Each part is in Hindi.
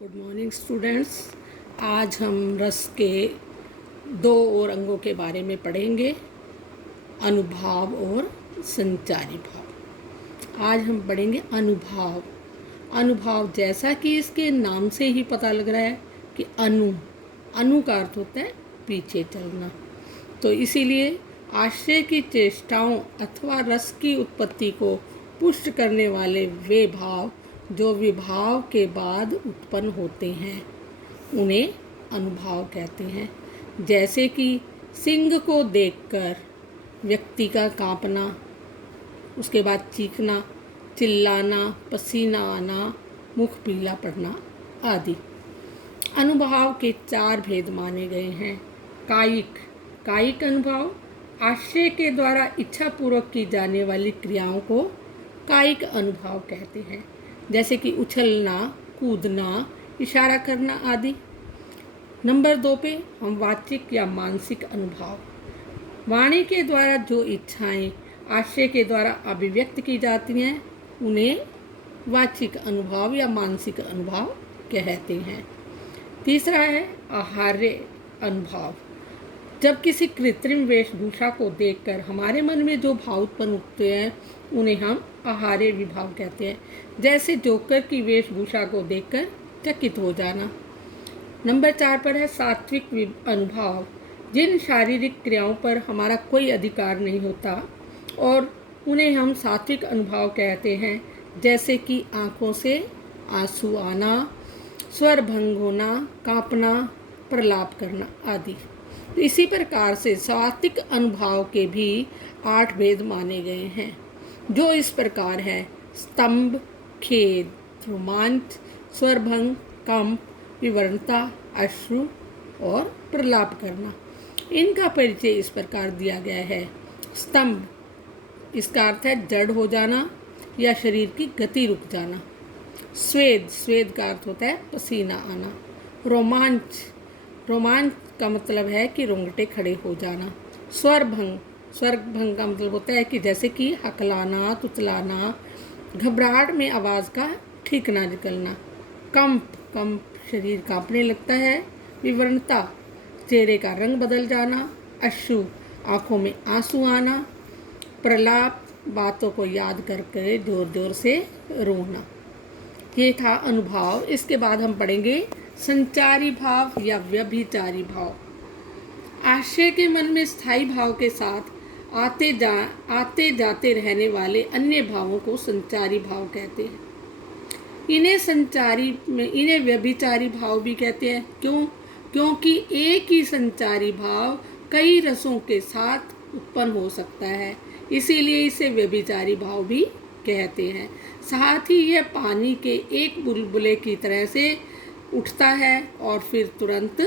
Good morning students. आज हम रस के दो और अंगों के बारे में पढ़ेंगे, अनुभाव और संचारी भाव। आज हम पढ़ेंगे अनुभाव। अनुभाव जैसा कि इसके नाम से ही पता लग रहा है कि अनु का अर्थ होता है पीछे चलना। तो इसीलिए आश्रय की चेष्टाओं अथवा रस की उत्पत्ति को पुष्ट करने वाले वे भाव जो विभाव के बाद उत्पन्न होते हैं उन्हें अनुभाव कहते हैं। जैसे कि सिंह को देखकर व्यक्ति का कांपना, उसके बाद चीखना, चिल्लाना, पसीना आना, मुख पीला पड़ना आदि। अनुभाव के 4 भेद माने गए हैं। कायिक अनुभाव आश्रय के द्वारा इच्छापूर्वक की जाने वाली क्रियाओं को कायिक अनुभाव कहते हैं, जैसे कि उछलना, कूदना, इशारा करना आदि। नंबर 2 पे हम वाचिक या मानसिक अनुभाव, वाणी के द्वारा जो इच्छाएं आश्रय के द्वारा अभिव्यक्त की जाती हैं उन्हें वाचिक अनुभाव या मानसिक अनुभाव कहते हैं। तीसरा है आहार्य अनुभाव। जब किसी कृत्रिम वेशभूषा को देखकर हमारे मन में जो भाव उत्पन्न होते हैं उन्हें हम आहार्य विभाव कहते हैं, जैसे जोकर की वेशभूषा को देखकर चकित हो जाना। नंबर 4 पर है सात्विक अनुभाव। जिन शारीरिक क्रियाओं पर हमारा कोई अधिकार नहीं होता और उन्हें हम सात्विक अनुभाव कहते हैं, जैसे कि आँखों से आंसू आना, स्वर भंग होना, कांपना, प्रलाप करना आदि। तो इसी प्रकार से सात्विक अनुभाव के भी 8 भेद माने गए हैं, जो इस प्रकार है: स्तंभ, खेद, रोमांच, स्वरभंग, कंप, विवरणता, अश्रु और प्रलाप करना। इनका परिचय इस प्रकार दिया गया है। स्तंभ, इसका अर्थ है जड़ हो जाना या शरीर की गति रुक जाना। स्वेद का अर्थ होता है पसीना आना। रोमांच का मतलब है कि रोंगटे खड़े हो जाना। स्वरभंग का मतलब होता है कि जैसे कि हकलाना, तुतलाना, घबराहट में आवाज़ का ठीक ना निकलना। कंप शरीर कांपने लगता है। विवरणता, चेहरे का रंग बदल जाना। अश्रु, आँखों में आंसू आना। प्रलाप, बातों को याद करके जोर जोर से रोना। ये था अनुभाव। इसके बाद हम पढ़ेंगे संचारी भाव या व्यभिचारी भाव। आश्रय के मन में स्थायी भाव के साथ आते जाते रहने वाले अन्य भावों को संचारी भाव कहते हैं। इन्हें व्यभिचारी भाव भी कहते हैं। क्योंकि एक ही संचारी भाव कई रसों के साथ उत्पन्न हो सकता है, इसीलिए इसे व्यभिचारी भाव भी कहते हैं। साथ ही यह पानी के एक बुलबुले की तरह से उठता है और फिर तुरंत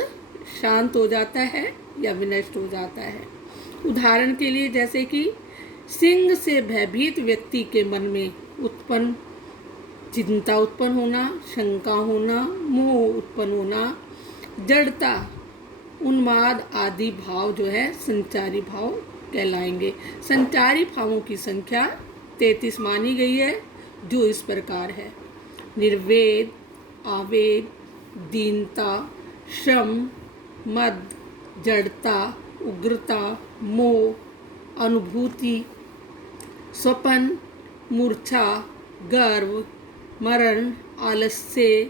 शांत हो जाता है या विनष्ट हो जाता है। उदाहरण के लिए जैसे कि सिंह से भयभीत व्यक्ति के मन में चिंता उत्पन्न होना, शंका होना, मोह उत्पन्न होना, जड़ता, उन्माद आदि भाव जो है संचारी भाव कहलाएंगे। संचारी भावों की संख्या 33 मानी गई है, जो इस प्रकार है: निर्वेद, आवेग, दीनता, श्रम, मद, जड़ता, उग्रता, मोह, अनुभूति, स्वपन, मूर्छा, गर्व, मरण, आलस्य,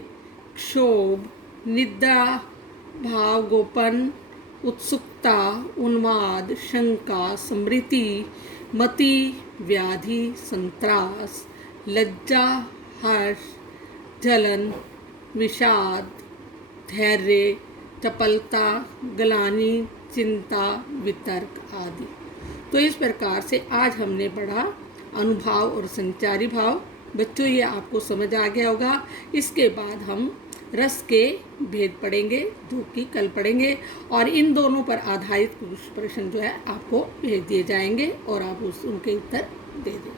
क्षोभ, निद्रा, भावगोपन, उत्सुकता, उन्माद, शंका, स्मृति, मति, व्याधि, संत्रास, लज्जा, हर्ष, जलन, विषाद, धैर्य, चपलता, ग्लानि, चिंता, वितर्क आदि। तो इस प्रकार से आज हमने पढ़ा अनुभाव और संचारी भाव। बच्चों, ये आपको समझ आ गया होगा। इसके बाद हम रस के भेद पढ़ेंगे, जो कि कल पढ़ेंगे, और इन दोनों पर आधारित कुछ प्रश्न जो है आपको भेज दिए जाएंगे और आप उनके उत्तर दे दें।